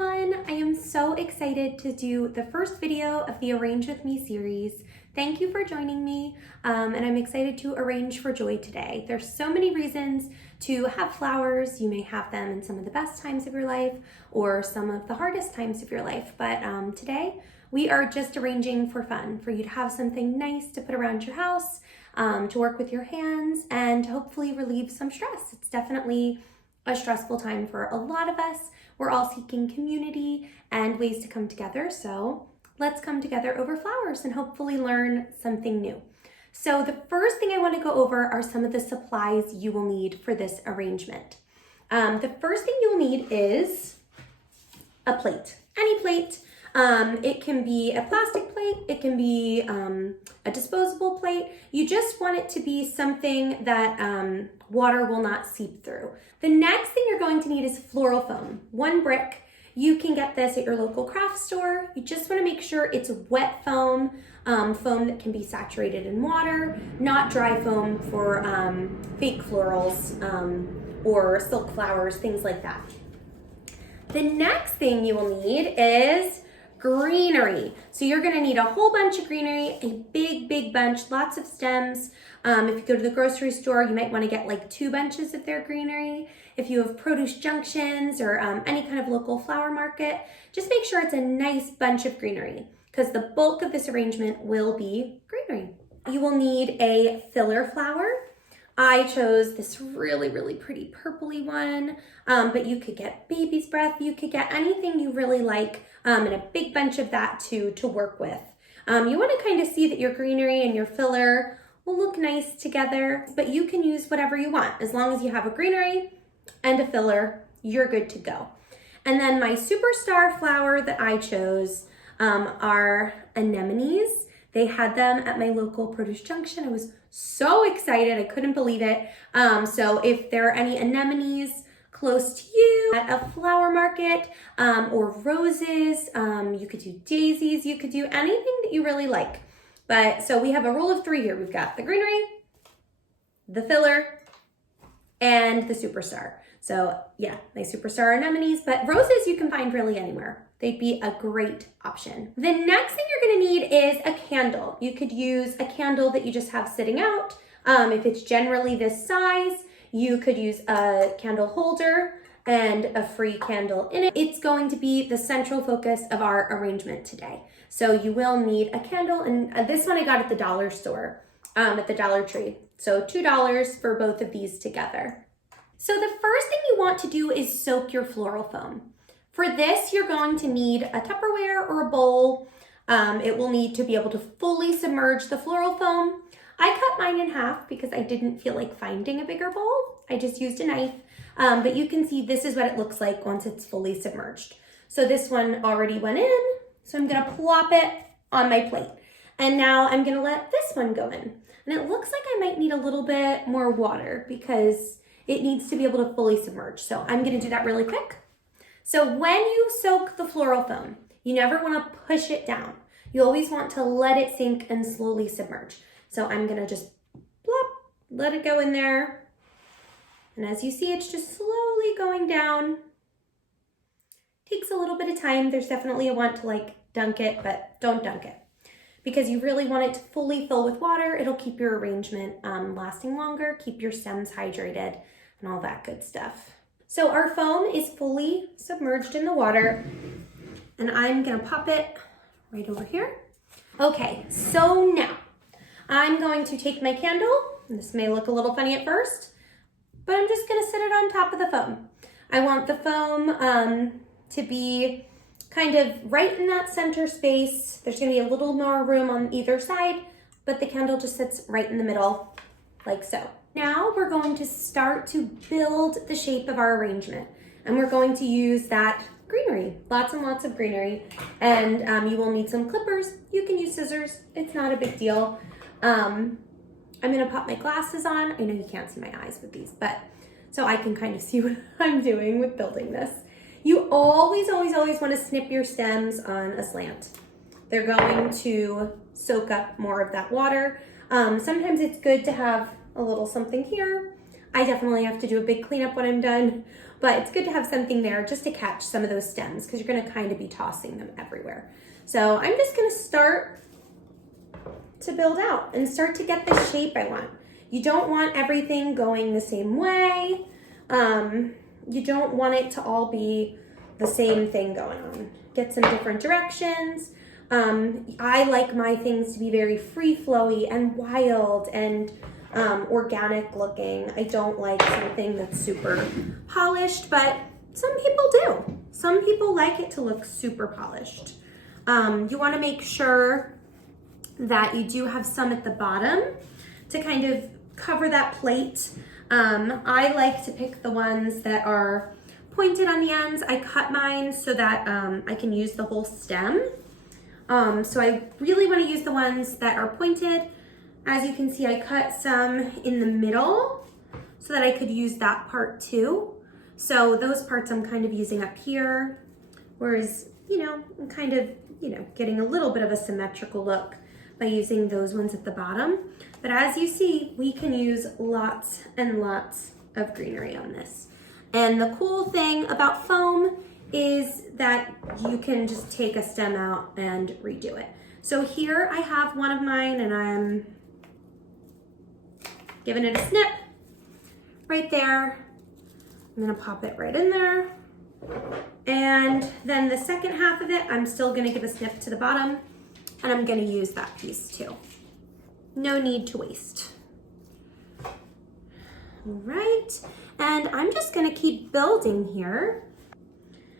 everyone! I am so excited to do the first video of the Arrange With Me series. Thank you for joining me, and I'm excited to arrange for joy today. There's so many reasons to have flowers. You may have them in some of the best times of your life or some of the hardest times of your life, but today we are just arranging for fun, for you to have something nice to put around your house, to work with your hands, and hopefully relieve some stress. It's definitely a stressful time for a lot of us. We're all seeking community and ways to come together, so let's come together over flowers and hopefully learn something new. So the first thing I want to go over are some of the supplies you will need for this arrangement. The first thing you will need is a plate, any plate. It can be a plastic plate, it can be a disposable plate. You just want it to be something that water will not seep through. The next thing you're going to need is floral foam, 1 brick. You can get this at your local craft store. You just want to make sure it's wet foam, foam that can be saturated in water, not dry foam for fake florals or silk flowers, things like that. The next thing you will need is greenery. So you're gonna need a whole bunch of greenery, a big bunch, lots of stems. If you go to the grocery store, you might wanna get like 2 bunches of their greenery. If you have produce junctions or any kind of local flower market, just make sure it's a nice bunch of greenery because the bulk of this arrangement will be greenery. You will need a filler flower. I chose this really pretty purpley one, but you could get baby's breath, you could get anything you really like, and a big bunch of that to work with. You wanna kind of see that your greenery and your filler will look nice together, but you can use whatever you want. As long as you have a greenery and a filler, you're good to go. And then my superstar flower that I chose are anemones. They had them at my local produce junction. I was so excited, I couldn't believe it. So if there are any anemones close to you at a flower market or roses, you could do daisies, you could do anything that you really like. But so we have a rule of 3 here. We've got the greenery, the filler, and the superstar. So yeah, my superstar anemones, but roses you can find really anywhere. They'd be a great option. The next thing you're gonna need is a candle. You could use a candle that you just have sitting out. If it's generally this size, you could use a candle holder and a free candle in it. It's going to be the central focus of our arrangement today. So you will need a candle, and this one I got at the dollar store, at the Dollar Tree. So $2 for both of these together. So the first thing you want to do is soak your floral foam. For this, you're going to need a Tupperware or a bowl. It will need to be able to fully submerge the floral foam. I cut mine in half because I didn't feel like finding a bigger bowl. I just used a knife, but you can see this is what it looks like once it's fully submerged. So this one already went in, so I'm gonna plop it on my plate. And now I'm gonna let this one go in. And it looks like I might need a little bit more water because it needs to be able to fully submerge. So I'm gonna do that really quick. So when you soak the floral foam, you never want to push it down. You always want to let it sink and slowly submerge. So I'm going to just plop, let it go in there. And as you see, it's just slowly going down. Takes a little bit of time. There's definitely a want to like dunk it, but don't dunk it because you really want it to fully fill with water. It'll keep your arrangement lasting longer, keep your stems hydrated and all that good stuff. So our foam is fully submerged in the water and I'm gonna pop it right over here. Okay, so now I'm going to take my candle, and this may look a little funny at first, but I'm just gonna set it on top of the foam. I want the foam to be kind of right in that center space. There's gonna be a little more room on either side, but the candle just sits right in the middle, like so. Now we're going to start to build the shape of our arrangement, and we're going to use that greenery, lots and lots of greenery, and you will need some clippers. You can use scissors, it's not a big deal. I'm gonna pop my glasses on. I know you can't see my eyes with these, but so I can kind of see what I'm doing with building this. You always wanna snip your stems on a slant. They're going to soak up more of that water. Sometimes it's good to have a little something here. I definitely have to do a big cleanup when I'm done but it's good to have something there just to catch some of those stems because you're gonna kind of be tossing them everywhere. So I'm just gonna start to build out and start to get the shape I want. You don't want everything going the same way. You don't want it to all be the same thing going on. Get some different directions. I like my things to be very free flowy and wild and organic looking. I don't like something that's super polished, but some people do. Some people like it to look super polished. You want to make sure that you do have some at the bottom to kind of cover that plate. I like to pick the ones that are pointed on the ends. I cut mine so that I can use the whole stem. So I really want to use the ones that are pointed. As you can see, I cut some in the middle so that I could use that part too. So those parts I'm kind of using up here, whereas, I'm kind of, getting a little bit of a symmetrical look by using those ones at the bottom. But as you see, we can use lots and lots of greenery on this. And the cool thing about foam is that you can just take a stem out and redo it. So here I have one of mine and I'm giving it a snip right there. I'm gonna pop it right in there. And then the second half of it, I'm still gonna give a snip to the bottom and I'm gonna use that piece too. No need to waste. All right, and I'm just gonna keep building here.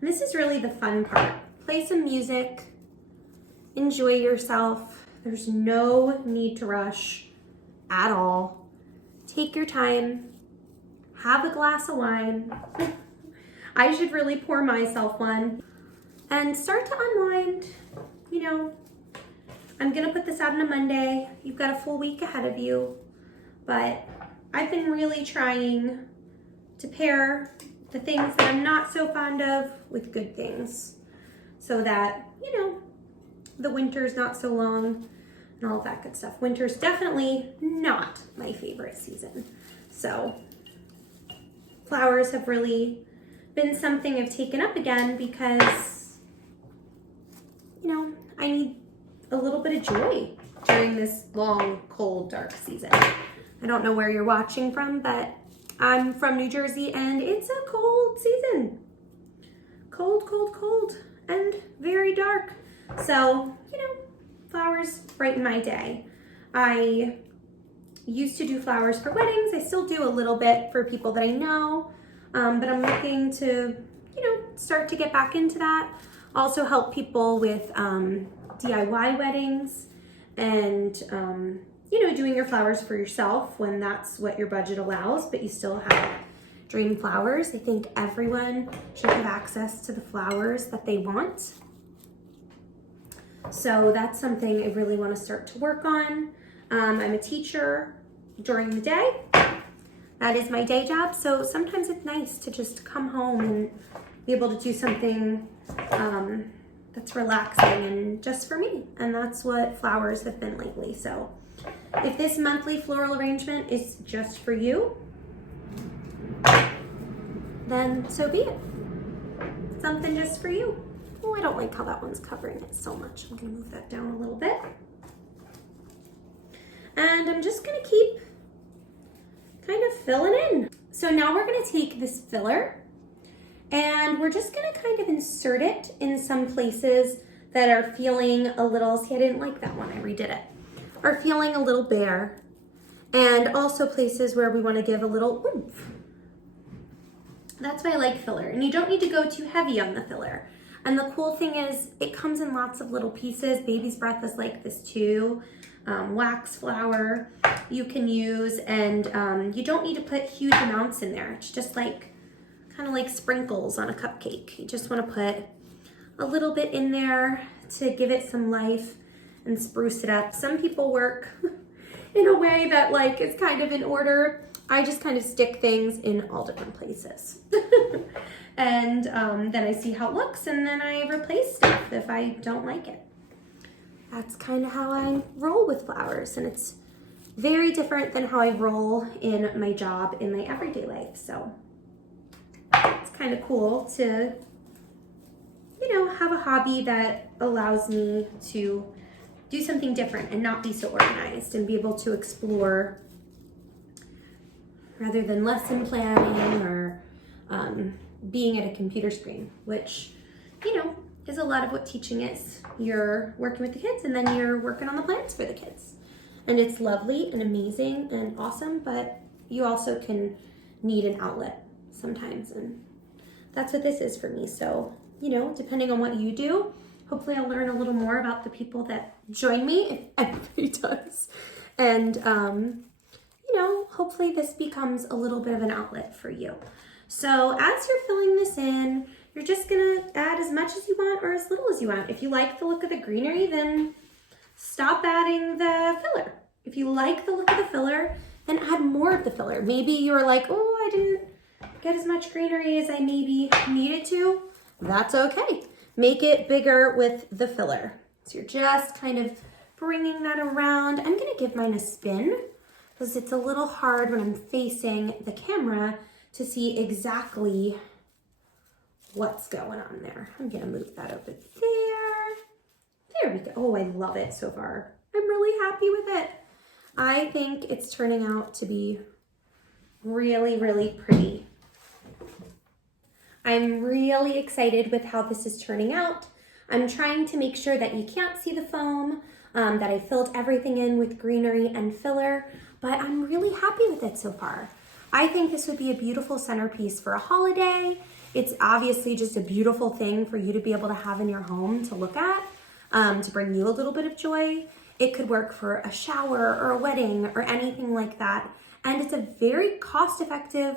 And this is really the fun part. Play some music, enjoy yourself. There's no need to rush at all. Take your time, have a glass of wine. I should really pour myself one and start to unwind. I'm gonna put this out on a Monday. You've got a full week ahead of you, but I've been really trying to pair the things that I'm not so fond of with good things so that, the winter's not so long and all of that good stuff. Winter's definitely not my favorite season. So flowers have really been something I've taken up again because, I need a little bit of joy during this long, cold, dark season. I don't know where you're watching from, but I'm from New Jersey and it's a cold season. Cold, cold, cold, and very dark. So, flowers brighten my day. I used to do flowers for weddings. I still do a little bit for people that I know, but I'm looking to, start to get back into that. Also help people with DIY weddings and, doing your flowers for yourself when that's what your budget allows, but you still have dream flowers. I think everyone should have access to the flowers that they want. So that's something I really want to start to work on. I'm a teacher during the day. That is my day job. So sometimes it's nice to just come home and be able to do something that's relaxing and just for me. And that's what flowers have been lately. So if this monthly floral arrangement is just for you, then so be it. Something just for you. Oh, I don't like how that one's covering it so much. I'm gonna move that down a little bit. And I'm just gonna keep kind of filling in. So now we're gonna take this filler and we're just gonna kind of insert it in some places that are feeling a little, see, I didn't like that one, I redid it, are feeling a little bare, and also places where we wanna give a little oomph. That's why I like filler, and you don't need to go too heavy on the filler. And the cool thing is it comes in lots of little pieces. Baby's breath is like this too. Wax flower you can use, and you don't need to put huge amounts in there. It's just like kind of like sprinkles on a cupcake. You just want to put a little bit in there to give it some life and spruce it up. Some people work in a way that like is kind of in order. I just kind of stick things in all different places. And then I see how it looks and then I replace stuff if I don't like it. That's kind of how I roll with flowers, and it's very different than how I roll in my job in my everyday life. So it's kind of cool to, you know, have a hobby that allows me to do something different and not be so organized and be able to explore rather than lesson planning or being at a computer screen, which, you know, is a lot of what teaching is. You're working with the kids and then you're working on the plans for the kids. And it's lovely and amazing and awesome, but you also can need an outlet sometimes. And that's what this is for me. So, you know, depending on what you do, hopefully I'll learn a little more about the people that join me, if anybody does. And, you know, hopefully this becomes a little bit of an outlet for you. So as you're filling this in, you're just gonna add as much as you want or as little as you want. If you like the look of the greenery, then stop adding the filler. If you like the look of the filler, then add more of the filler. Maybe you're like, oh, I didn't get as much greenery as I maybe needed to. That's okay. Make it bigger with the filler. So you're just kind of bringing that around. I'm gonna give mine a spin because it's a little hard when I'm facing the camera to see exactly what's going on there. I'm gonna move that over there. There we go. Oh, I love it so far. I'm really happy with it. I think it's turning out to be really, really pretty. I'm really excited with how this is turning out. I'm trying to make sure that you can't see the foam, that I filled everything in with greenery and filler, but I'm really happy with it so far. I think this would be a beautiful centerpiece for a holiday. It's obviously just a beautiful thing for you to be able to have in your home to look at, to bring you a little bit of joy. It could work for a shower or a wedding or anything like that. And it's a very cost-effective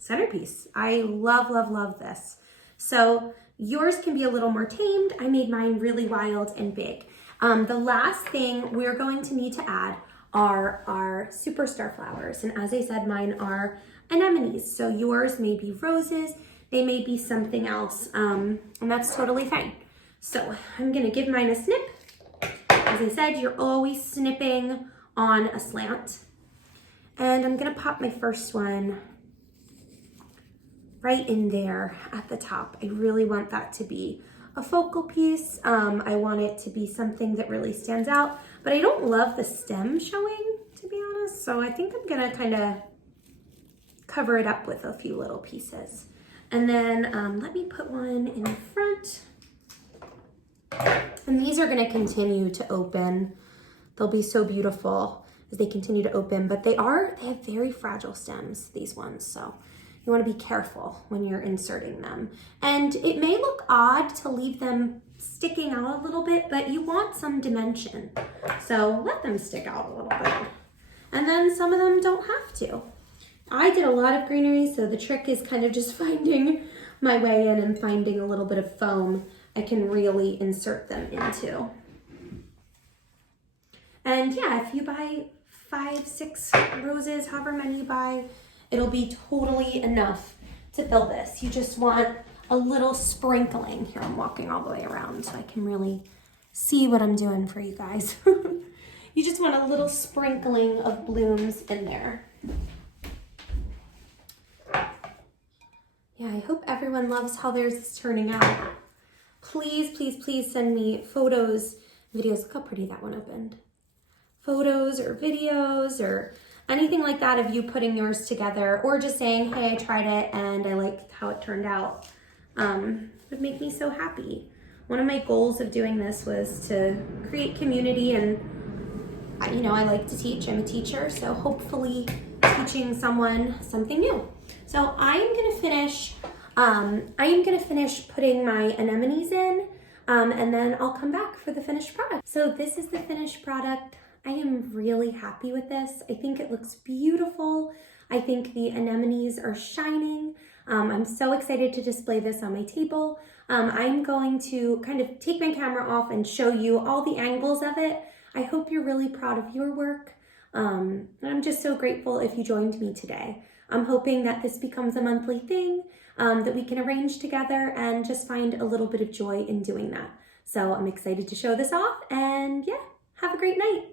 centerpiece. I love, love, love this. So yours can be a little more tamed. I made mine really wild and big. The last thing we're going to need to add are our superstar flowers. And as I said, mine are anemones. So yours may be roses, they may be something else, and that's totally fine. So I'm gonna give mine a snip. As I said, you're always snipping on a slant. And I'm gonna pop my first one right in there at the top. I really want that to be a focal piece. I want it to be something that really stands out, but I don't love the stem showing, to be honest. So I think I'm gonna kind of cover it up with a few little pieces. And then let me put one in the front. And these are gonna continue to open. They'll be so beautiful as they continue to open, but they have very fragile stems, these ones. So you wanna be careful when you're inserting them. And it may look odd to leave them sticking out a little bit, but you want some dimension. So let them stick out a little bit. And then some of them don't have to. I did a lot of greenery, so the trick is kind of just finding my way in and finding a little bit of foam I can really insert them into. And yeah, if you buy 5, 6 roses, however many you buy, it'll be totally enough to fill this. You just want a little sprinkling. Here, I'm walking all the way around so I can really see what I'm doing for you guys. You just want a little sprinkling of blooms in there. Yeah, I hope everyone loves how theirs is turning out. Please, please, please send me photos, videos. Look how pretty that one opened. Photos or videos or anything like that of you putting yours together, or just saying, hey, I tried it and I liked how it turned out. Would make me so happy. One of my goals of doing this was to create community, and you know, I like to teach. I'm a teacher, so hopefully teaching someone something new. So I am gonna finish putting my anemones in, and then I'll come back for the finished product. So this is the finished product. I am really happy with this. I think it looks beautiful. I think the anemones are shining. I'm so excited to display this on my table. I'm going to kind of take my camera off and show you all the angles of it. I hope you're really proud of your work. And I'm just so grateful if you joined me today. I'm hoping that this becomes a monthly thing, that we can arrange together and just find a little bit of joy in doing that. So I'm excited to show this off, and yeah, have a great night.